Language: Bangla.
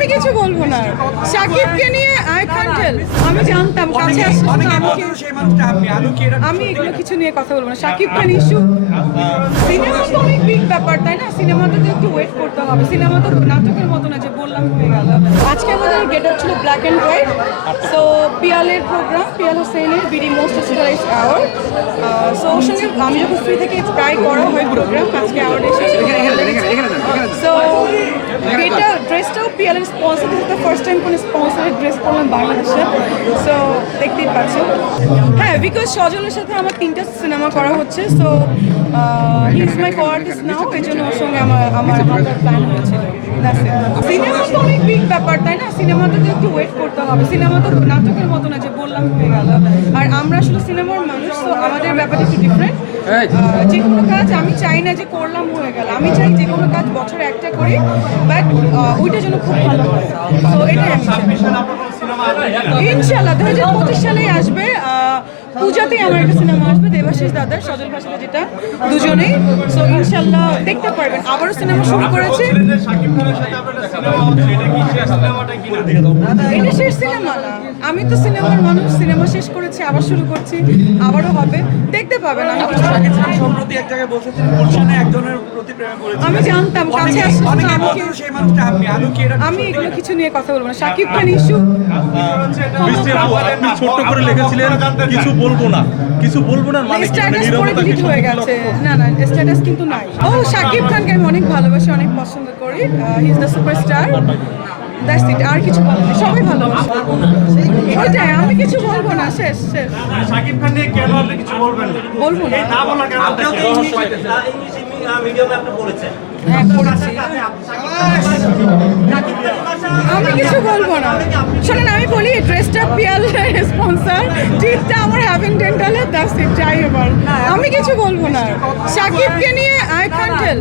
আমি কিছু বলবো না। শাকিবকে নিয়ে আই ক্যান্ট টেল। আমি জানতাম কাছে আসলে আমি এগুলো কিছু নিয়ে কথা বলবো না। শাকিব খান ইস্যু, সিনেমা তো অনেক বিগ ব্যাপার, তাই না? সিনেমাতে তো একটু ওয়েট করতে হবে। সিনেমা তো নাটকের মতো না যে বললাম হয়ে গেল। আজকে আমাদের গেট আপ ছিল ব্ল্যাক অ্যান্ড হোয়াইট। সো পিয়ালের প্রোগ্রাম, পিয়াল হোসেনের BD most stylish award. So ওর সঙ্গে আমি যখন ফ্রি থেকে প্রায় করা হয় প্রোগ্রাম, আজকে অ্যাওয়ার্ড এসেছে। সো এটা ড্রেসটাও পিয়ালের sponsor, this is the first time কোনো স্পন্সরের ড্রেস পরলাম বাংলাদেশে। সো দেখতেই পাচ্ছেন। হ্যাঁ, বিকজ সজলের সাথে আমার 3টা সিনেমা করা হচ্ছে। সো হি ইজ মাই কো-আর্টিস্ট নাও, এই জন্য ওর সঙ্গে আমার প্ল্যান হয়েছিল। সিনেমা তো অনেক বিগ ব্যাপার, তাই না? সিনেমাতে তো একটু ওয়েট করতে হবে। সিনেমা তো নাটকের মতো না যে বললাম হয়ে গেল। আর আমরা আসলে সিনেমার মানুষ, তো আমাদের ব্যাপারটা একটু ডিফারেন্ট। যে কোনো কাজ আমি চাই না যে করলাম হয়ে গেল, আমি চাই যে কোনো কাজ বছরে একটা করি, বাট ওইটা যেন খুব ভালো হয়। তো এটাই আমি চাই। ইনশাল্লাহ 2025 সালেই আসবে। পূজাতেই আমার একটা সিনেমা আসবে, দেবাশিস দাদার সজল ভাষাতে, যেটা দুজনেই। সো ইনশাল্লাহ দেখতে পারবেন। আবারও সিনেমা শুরু করেছে। এটা শেষ সিনেমা না, আমি তো সিনেমার মানুষ। সিনেমা শেষ করেছি, আবার শুরু করছি, আবারও হবে, দেখতে পাবেন। সম্প্রতি এক জায়গায় বলছেন গুলশানে একজনের প্রতি প্রেমে পড়েছেন। আমি জানতাম কাছে আসলে আমি এগুলো কিছু নিয়ে কথা বলবো না। শাকিব খান ইস্যু, আপনি ছোট্ট করে লিখেছিলেন কিছু বলবো না, কিছু বলবো না, মানে স্ট্যাটাস পরে ডিলিট হয়ে গেছে। না না, স্ট্যাটাস কিন্তু নাই। ও শাকিব খানকে আমি অনেক ভালোবাসি, অনেক পছন্দ করি। He is the superstar. That's it, আর কিছু বলার নেই, সবাই ভালোবাসে। ওইটাই, আমি কিছু বলবো না। শেষ শেষ। শাকিব খান নিয়ে কেন আপনি কিছু বলবেন না? বলবো না। না বলার কারণ মিডিয়ামে আপনি পড়েছেন। হ্যাঁ, পড়েছি। আমি কিছু বলবো না। শোনেন, আমি বলি ড্রেসটা পিয়াল স্পন্সর, টিপটা আমার হ্যাভিং ডেন্টালের, দ্যাটস ইট। যাই এবার, আমি কিছু বলবো না। শাকিবকে নিয়ে আই ক্যান্ট টেল।